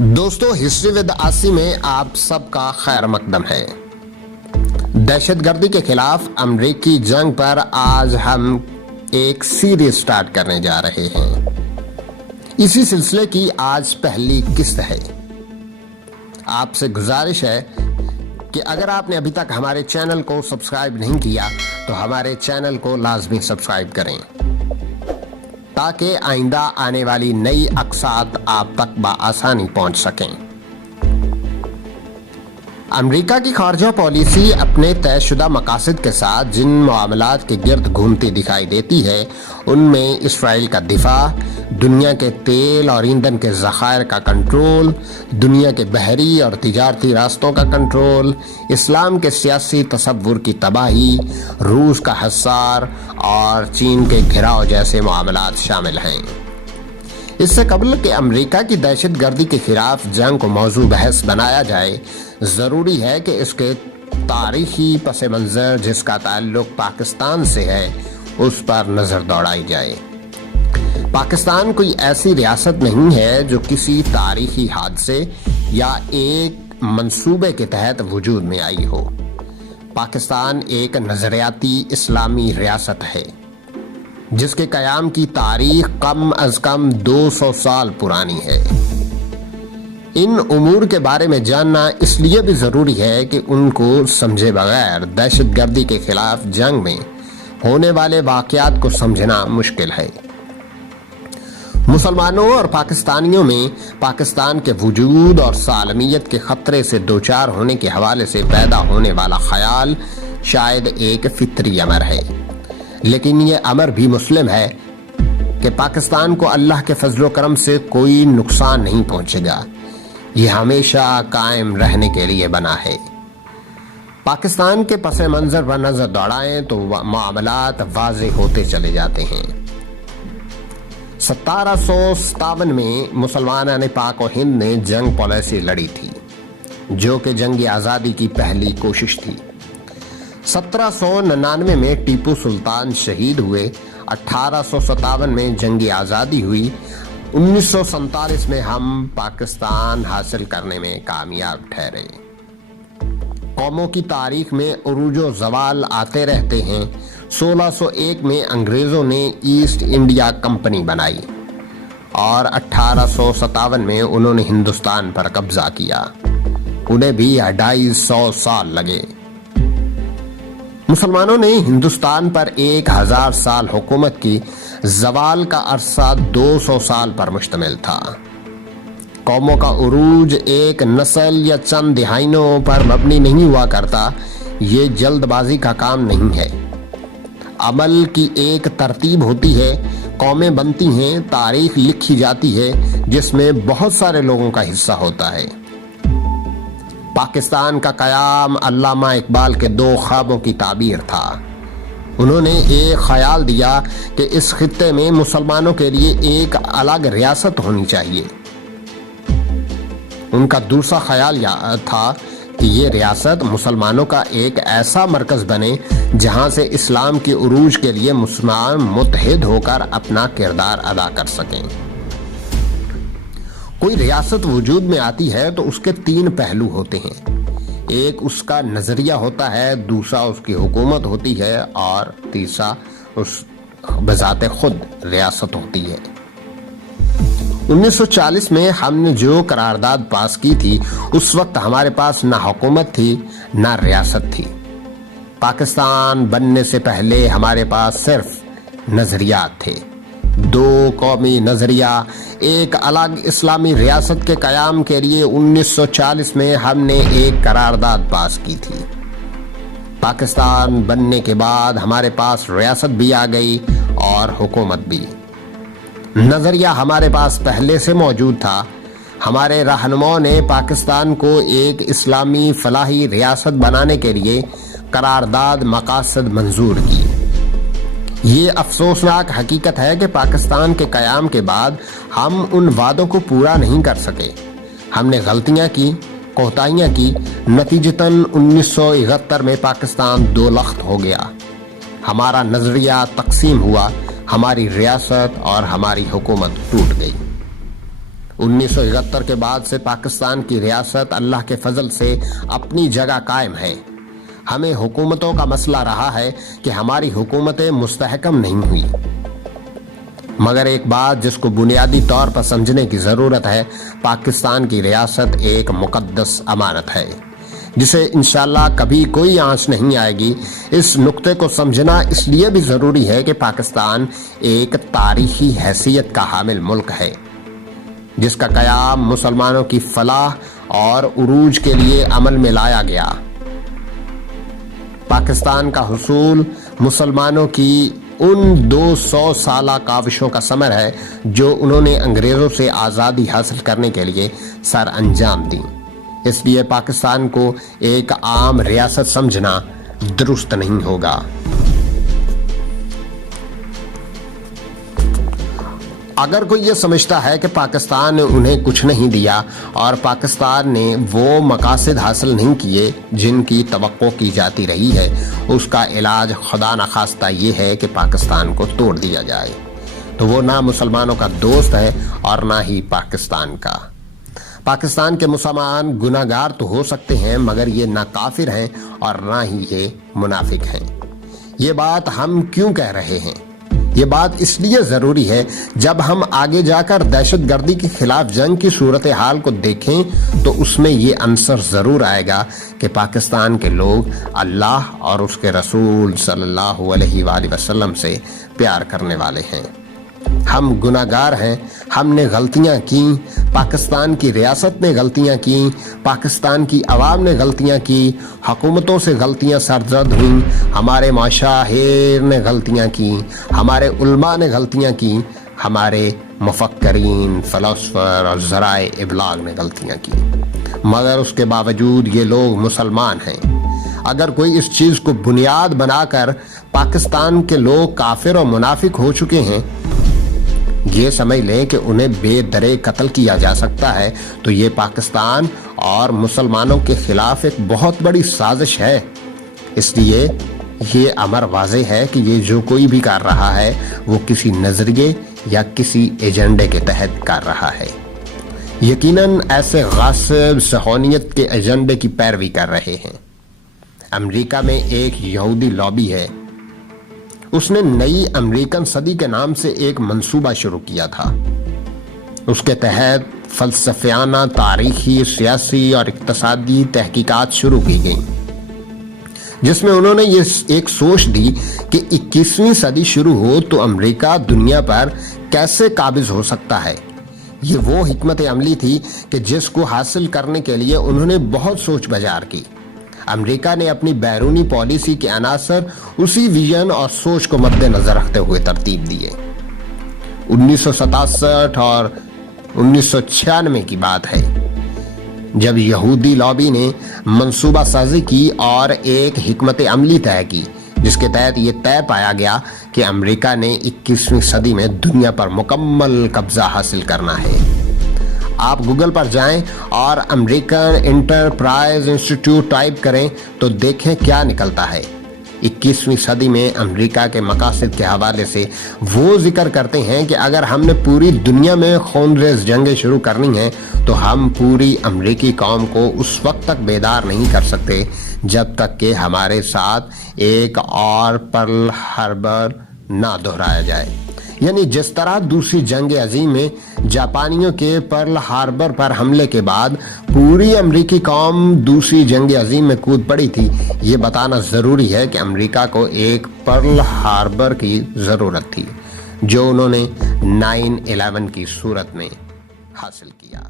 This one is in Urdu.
دوستو ہسٹری ود آسی میں آپ سب کا خیر مقدم ہے۔ دہشت گردی کے خلاف امریکی جنگ پر آج ہم ایک سیریز سٹارٹ کرنے جا رہے ہیں۔ اسی سلسلے کی آج پہلی قسط ہے۔ آپ سے گزارش ہے کہ اگر آپ نے ابھی تک ہمارے چینل کو سبسکرائب نہیں کیا تو ہمارے چینل کو لازمی سبسکرائب کریں تاکہ آئندہ آنے والی نئی اقساط آپ تک بآسانی پہنچ سکیں۔ امریکہ کی خارجہ پالیسی اپنے طے شدہ مقاصد کے ساتھ جن معاملات کے گرد گھومتی دکھائی دیتی ہے ان میں اسرائیل کا دفاع، دنیا کے تیل اور ایندھن کے ذخائر کا کنٹرول، دنیا کے بحری اور تجارتی راستوں کا کنٹرول، اسلام کے سیاسی تصور کی تباہی، روس کا حصار اور چین کے گھراؤ جیسے معاملات شامل ہیں۔ اس سے قبل کہ امریکہ کی دہشت گردی کے خلاف جنگ کو موضوع بحث بنایا جائے، ضروری ہے کہ اس کے تاریخی پس منظر جس کا تعلق پاکستان سے ہے اس پر نظر دوڑائی جائے۔ پاکستان کوئی ایسی ریاست نہیں ہے جو کسی تاریخی حادثے یا ایک منصوبے کے تحت وجود میں آئی ہو۔ پاکستان ایک نظریاتی اسلامی ریاست ہے جس کے قیام کی تاریخ کم از کم 200 سال پرانی ہے۔ ان امور کے بارے میں جاننا اس لیے بھی ضروری ہے کہ ان کو سمجھے بغیر دہشت گردی کے خلاف جنگ میں ہونے والے واقعات کو سمجھنا مشکل ہے۔ مسلمانوں اور پاکستانیوں میں پاکستان کے وجود اور سالمیت کے خطرے سے دوچار ہونے کے حوالے سے پیدا ہونے والا خیال شاید ایک فطری امر ہے، لیکن یہ امر بھی مسلم ہے کہ پاکستان کو اللہ کے فضل و کرم سے کوئی نقصان نہیں پہنچے گا۔ یہ ہمیشہ قائم رہنے کے لیے بنا ہے۔ پاکستان کے پس منظر پر نظر دوڑائیں تو معاملات واضح ہوتے چلے جاتے ہیں۔ 1757 میں مسلمانان پاک و ہند نے جنگ پالیسی لڑی تھی جو کہ جنگ آزادی کی پہلی کوشش تھی۔ 1799 میں ٹیپو سلطان شہید ہوئے، 1857 میں جنگ آزادی ہوئی، 1947 میں ہم پاکستان حاصل کرنے میں کامیاب ٹھہرے۔ قوموں کی تاریخ میں عروج و زوال آتے رہتے ہیں۔ 1601 میں انگریزوں نے ایسٹ انڈیا کمپنی بنائی اور 1857 میں انہوں نے ہندوستان پر قبضہ کیا۔ انہیں بھی 250 سال لگے۔ مسلمانوں نے ہندوستان پر 1000 سال حکومت کی۔ زوال کا عرصہ 200 سال پر مشتمل تھا۔ قوموں کا عروج ایک نسل یا چند دہائیوں پر مبنی نہیں ہوا کرتا۔ یہ جلد بازی کا کام نہیں ہے۔ عمل کی ایک ترتیب ہوتی ہے، قومیں بنتی ہیں، تاریخ لکھی جاتی ہے جس میں بہت سارے لوگوں کا حصہ ہوتا ہے۔ پاکستان کا قیام علامہ اقبال کے 2 خوابوں کی تعبیر تھا۔ انہوں نے ایک خیال دیا کہ اس خطے میں مسلمانوں کے لیے ایک الگ ریاست ہونی چاہیے۔ ان کا دوسرا خیال تھا کہ یہ ریاست مسلمانوں کا ایک ایسا مرکز بنے جہاں سے اسلام کے عروج کے لیے مسلمان متحد ہو کر اپنا کردار ادا کر سکیں۔ کوئی ریاست وجود میں آتی ہے تو اس کے 3 پہلو ہوتے ہیں۔ ایک اس کا نظریہ ہوتا ہے، دوسرا اس کی حکومت ہوتی ہے اور تیسرا اس بذات خود ریاست ہوتی ہے۔ 1940 میں ہم نے جو قرارداد پاس کی تھی اس وقت ہمارے پاس نہ حکومت تھی نہ ریاست تھی۔ پاکستان بننے سے پہلے ہمارے پاس صرف نظریات تھے۔ 2 قومی نظریہ، ایک الگ اسلامی ریاست کے قیام کے لیے 1940 میں ہم نے ایک قرارداد پاس کی تھی۔ پاکستان بننے کے بعد ہمارے پاس ریاست بھی آ گئی اور حکومت بھی۔ نظریہ ہمارے پاس پہلے سے موجود تھا۔ ہمارے رہنماؤں نے پاکستان کو ایک اسلامی فلاحی ریاست بنانے کے لیے قرارداد مقاصد منظور کی۔ یہ افسوسناک حقیقت ہے کہ پاکستان کے قیام کے بعد ہم ان وعدوں کو پورا نہیں کر سکے۔ ہم نے غلطیاں کی، کوتاہیاں کی، نتیجتاً 1971 میں پاکستان 2 لخت ہو گیا۔ ہمارا نظریہ تقسیم ہوا، ہماری ریاست اور ہماری حکومت ٹوٹ گئی۔ 1971 کے بعد سے پاکستان کی ریاست اللہ کے فضل سے اپنی جگہ قائم ہے۔ ہمیں حکومتوں کا مسئلہ رہا ہے کہ ہماری حکومتیں مستحکم نہیں ہوئی، مگر ایک بات جس کو بنیادی طور پر سمجھنے کی ضرورت ہے، پاکستان کی ریاست ایک مقدس امانت ہے جسے انشاءاللہ کبھی کوئی آنچ نہیں آئے گی۔ اس نقطے کو سمجھنا اس لیے بھی ضروری ہے کہ پاکستان ایک تاریخی حیثیت کا حامل ملک ہے جس کا قیام مسلمانوں کی فلاح اور عروج کے لیے عمل میں لایا گیا۔ پاکستان کا حصول مسلمانوں کی ان 200 سالہ کاوشوں کا ثمر ہے جو انہوں نے انگریزوں سے آزادی حاصل کرنے کے لیے سر انجام دی۔ اس لیے پاکستان کو ایک عام ریاست سمجھنا درست نہیں ہوگا۔ اگر کوئی یہ سمجھتا ہے کہ پاکستان نے انہیں کچھ نہیں دیا اور پاکستان نے وہ مقاصد حاصل نہیں کیے جن کی توقع کی جاتی رہی ہے، اس کا علاج خدا نخواستہ یہ ہے کہ پاکستان کو توڑ دیا جائے، تو وہ نہ مسلمانوں کا دوست ہے اور نہ ہی پاکستان کا۔ پاکستان کے مسلمان گناہگار تو ہو سکتے ہیں، مگر یہ نہ کافر ہیں اور نہ ہی یہ منافق ہیں۔ یہ بات ہم کیوں کہہ رہے ہیں؟ یہ بات اس لیے ضروری ہے جب ہم آگے جا کر دہشت گردی کے خلاف جنگ کی صورتحال کو دیکھیں تو اس میں یہ عنصر ضرور آئے گا کہ پاکستان کے لوگ اللہ اور اس کے رسول صلی اللہ علیہ وآلہ وسلم سے پیار کرنے والے ہیں۔ ہم گناہگار ہیں، ہم نے غلطیاں کی، پاکستان کی ریاست نے غلطیاں کی، پاکستان کی عوام نے غلطیاں کی، حکومتوں سے غلطیاں سرزد ہوئیں، ہمارے مشاہیر نے غلطیاں کی، ہمارے علماء نے غلطیاں کی، ہمارے مفکرین، فلاسفر اور ذرائع ابلاغ نے غلطیاں کی، مگر اس کے باوجود یہ لوگ مسلمان ہیں۔ اگر کوئی اس چیز کو بنیاد بنا کر پاکستان کے لوگ کافر اور منافق ہو چکے ہیں، یہ سمجھ لیں کہ انہیں بے درے قتل کیا جا سکتا ہے، تو یہ پاکستان اور مسلمانوں کے خلاف ایک بہت بڑی سازش ہے۔ اس لیے یہ امر واضح ہے کہ یہ جو کوئی بھی کر رہا ہے وہ کسی نظریے یا کسی ایجنڈے کے تحت کر رہا ہے۔ یقیناً ایسے غاصب صہیونیت کے ایجنڈے کی پیروی کر رہے ہیں۔ امریکہ میں ایک یہودی لابی ہے، اس نے نئی امریکن صدی کے نام سے ایک منصوبہ شروع کیا تھا۔ اس کے تحت فلسفیانہ، تاریخی، سیاسی اور اقتصادی تحقیقات شروع کی گئیں، جس میں انہوں نے یہ ایک سوچ دی کہ 21ویں صدی شروع ہو تو امریکہ دنیا پر کیسے قابض ہو سکتا ہے۔ یہ وہ حکمت عملی تھی کہ جس کو حاصل کرنے کے لیے انہوں نے بہت سوچ بجار کی۔ امریکہ نے اپنی بیرونی پالیسی کے عناصر اسی ویژن اور سوچ کو مد نظر رکھتے ہوئے ترتیب دیے۔ 1967 اور 1996 کی بات ہے جب یہودی لابی نے منصوبہ سازی کی اور ایک حکمت عملی طے کی، جس کے تحت یہ طے پایا گیا کہ امریکہ نے 21ویں صدی میں دنیا پر مکمل قبضہ حاصل کرنا ہے۔ آپ گوگل پر جائیں اور امریکن انٹرپرائز انسٹیٹیوٹ ٹائپ کریں تو دیکھیں کیا نکلتا ہے۔ 21ویں صدی میں امریکہ کے مقاصد کے حوالے سے وہ ذکر کرتے ہیں کہ اگر ہم نے پوری دنیا میں خونریز جنگیں شروع کرنی ہیں تو ہم پوری امریکی قوم کو اس وقت تک بیدار نہیں کر سکتے جب تک کہ ہمارے ساتھ ایک اور پرل ہاربر نہ دہرایا جائے۔ یعنی جس طرح دوسری جنگ عظیم میں جاپانیوں کے پرل ہاربر پر حملے کے بعد پوری امریکی قوم دوسری جنگ عظیم میں کود پڑی تھی، یہ بتانا ضروری ہے کہ امریکہ کو ایک پرل ہاربر کی ضرورت تھی جو انہوں نے 9/11 کی صورت میں حاصل کیا۔